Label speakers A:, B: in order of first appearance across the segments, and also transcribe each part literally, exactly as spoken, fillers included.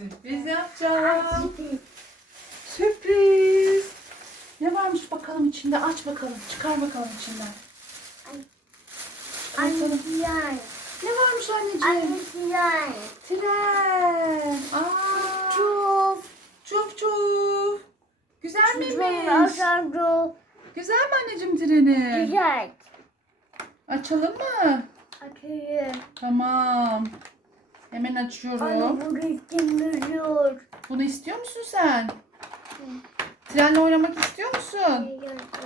A: Sürpriz yapacağım. Sürpriz. Ne varmış bakalım içinde? Aç bakalım. Çıkar bakalım içinden. Çıkartalım.
B: Tren.
A: Ne varmış anneciğim?
B: Tren.
A: Tren. Aa.
B: Çuf.
A: Çuf çuf. Güzel miymiş?
B: Aşağıda.
A: Güzel mi anneciğim treni?
B: Güzel.
A: Açalım mı?
B: Açayım.
A: Tamam. Hemen
B: Anne
A: açıyorum.
B: bu istemiyor.
A: Bunu istiyor musun sen? Trenle oynamak istiyor musun?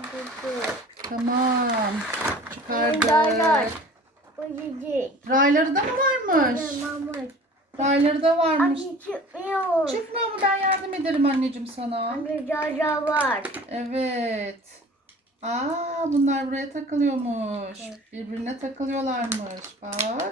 A: Tamam. Çıkardık.
B: O yedi.
A: Rayları da mı varmış?
B: Mamış.
A: Rayları da varmış.
B: Anne çıkmıyor.
A: Çıkmıyor mu? Ben yardım ederim anneciğim sana.
B: Anne caca var.
A: Evet. Aa, bunlar buraya takılıyormuş.
B: Evet.
A: Birbirine takılıyorlarmış. Bak.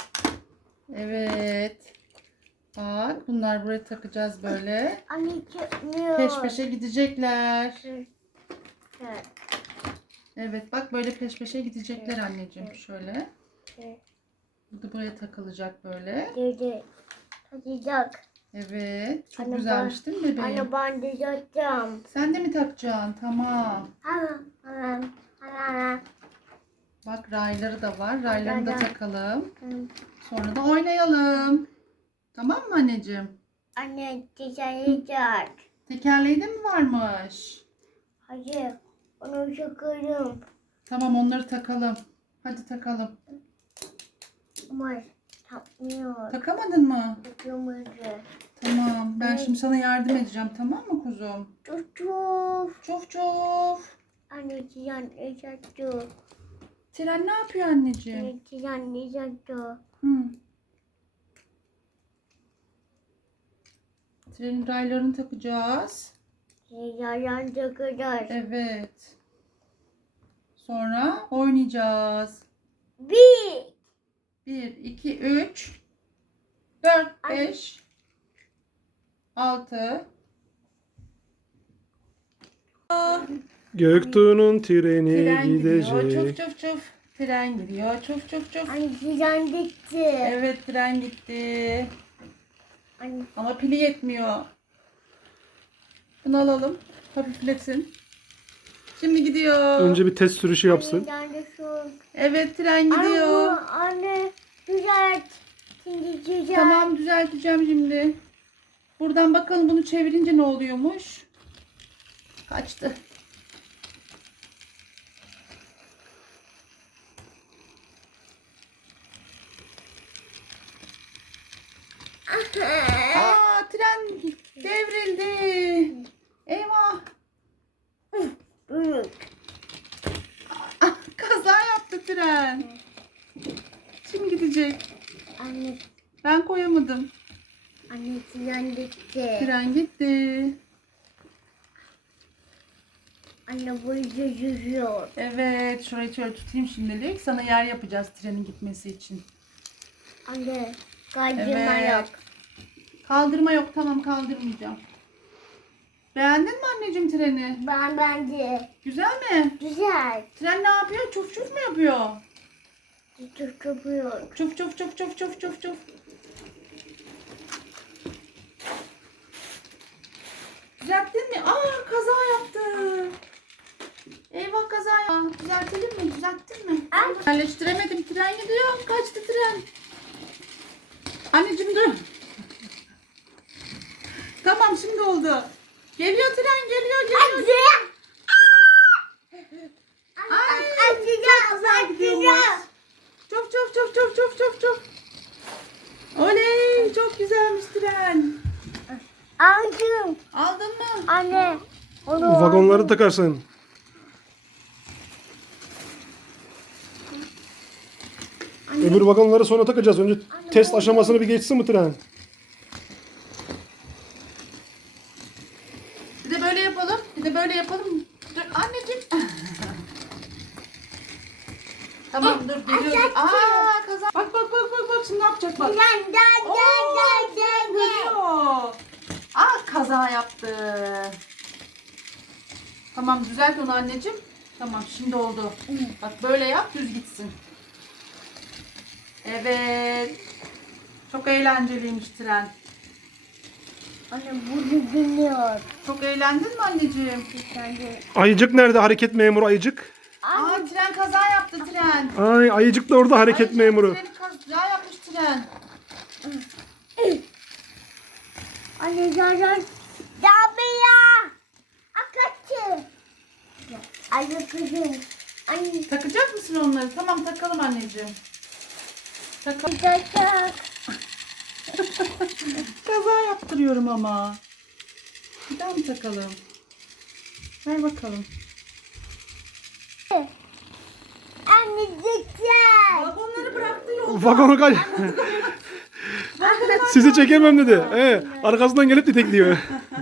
A: Evet. Bak, bunlar buraya takacağız böyle.
B: Anne çıkmıyor.
A: Peş peşe gidecekler.
B: Evet.
A: Evet, bak böyle peş peşe gidecekler
B: Evet.
A: anneciğim.
B: Evet.
A: Şöyle.
B: Evet.
A: Bu da buraya takılacak böyle.
B: Dedi. Takacak.
A: Evet. Çok
B: Anne,
A: güzelmiş değil mi bebeğim?
B: Anne ben de takacağım.
A: Sen de mi takacaksın? Tamam.
B: Anam. Anam. Anam.
A: Bak rayları da var. Raylarını da
B: Anne.
A: takalım. Sonra da oynayalım. Tamam mı anneciğim?
B: Anne takacak.
A: Tekerleği de mi varmış?
B: Hayır. Onu çıkarım.
A: Tamam, onları takalım. Hadi takalım.
B: Ama takmıyor.
A: Takamadın mı?
B: Takamadı.
A: Tamam. Ben
B: Evet.
A: şimdi sana yardım edeceğim. Tamam mı kuzum?
B: Tutuf.
A: Çof çof.
B: Anne tiyan eşattı.
A: Tren ne yapıyor anneciğim?
B: Anne tiyan eşattı.
A: Hı. Trenin raylarını takacağız.
B: Yalan takacağız.
A: Evet. Sonra oynayacağız.
B: Bir.
A: bir, iki, üç, dört,
B: Anne.
A: beş, altı.
C: Göktuğ'un treni
A: Tren gidiyor. Çuf
C: gidecek.
A: çuf çuf. Tren gidiyor. Çuf çuf çuf.
B: Anne tiyan gitti.
A: Evet, tren gitti.
B: Anne.
A: Ama pili yetmiyor. Bunu alalım. Hafiflesin. Şimdi gidiyor.
C: Önce bir test sürüşü yapsın.
B: Anne de şu.
A: Evet, tren
B: Anne,
A: gidiyor.
B: bu- anne düzelt. Şimdi düzelt.
A: Tamam, düzelteceğim şimdi. Buradan bakalım bunu çevirince ne oluyormuş. Kaçtı. Aa, tren devrildi. Eyvah.
B: Büyük.
A: Ah, kaza yaptı tren. Şimdi gidecek.
B: Anne,
A: Ben koyamadım.
B: anne tiyan gitti.
A: Tren gitti.
B: Anne bu yüzüyor.
A: Evet, şurayı şöyle tutayım şimdilik. Sana yer yapacağız trenin gitmesi için.
B: Anne kaydırma
A: Evet.
B: yok.
A: Kaldırma yok, tamam, kaldırmayacağım. Beğendin mi anneciğim treni?
B: Ben bence
A: Güzel mi?
B: güzel.
A: Tren ne yapıyor? Çuf çuf mu yapıyor?
B: Çok yapıyor.
A: Çuf çuf çuf çuf çuf çuf çuf. Düzelttin mi? Aa, kaza yaptı. Eyvah, kaza yaptı. Düzeltelim mi? Düzelttin mi?
B: Ay.
A: Yerleştiremedim. Tren gidiyor. Kaçtı tren. Anneciğim dur. Tamam, şimdi oldu. Geliyor tren, geliyor geliyor. Ay, çok güzel gidiyormuş. Çok çok çok çok çok çok çok. Oley, çok güzelmiş tren.
B: Aldım.
A: Aldın mı?
B: Anne. Onu
C: Vagonları takarsın. Öbür vagonları sonra takacağız. Önce test aşamasını bir geçsin mi tren?
A: Bir de böyle yapalım. Bir de böyle yapalım. Dur anneciğim. Tamam, dur geliyoruz. Aa, kaza. Bak bak bak bak bak, şimdi ne yapacak bak.
B: Gel gel
A: Oo,
B: gel gel gel.
A: geliyor. Aa, kaza yaptı. Tamam, düzelt onu anneciğim. Tamam, şimdi oldu. Bak böyle yap, düz gitsin. Evet. Çok eğlenceliymiş tren.
B: Anne bunu dinliyor.
A: Çok eğlendin mi anneciğim?
B: Sen de.
C: Ayıcık nerede? Hareket memuru ayıcık.
A: Aa, tren kaza yaptı tren.
C: Ay ayıcık da orada hareket
A: Ayıcık,
C: memuru.
A: Treni kaza yapmış tren.
B: Anne zaten. Dabıya. Akaçı. Anne kızım. Anne
A: Takacak mısın onları? Tamam takalım anneciğim. Takalım.
B: zaten.
A: Kaza yaptırıyorum ama. Bir daha mı takalım? Ver bakalım.
B: Anne güzel.
A: Vagonları bıraktı yolda.
C: Vagonu kay. Sizi çekemem dedi. He, arkasından gelip itekliyor.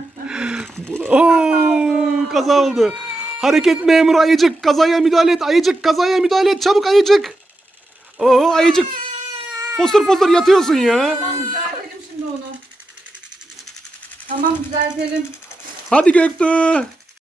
C: Oo, kaza oldu. Hareket memuru ayıcık kazaya müdahale et. Ayıcık kazaya müdahale et. Çabuk ayıcık. Oo ayıcık. Fosur fosur yatıyorsun ya.
A: Tamam düzeltelim şimdi onu. Tamam düzeltelim.
C: Hadi Göktuğ.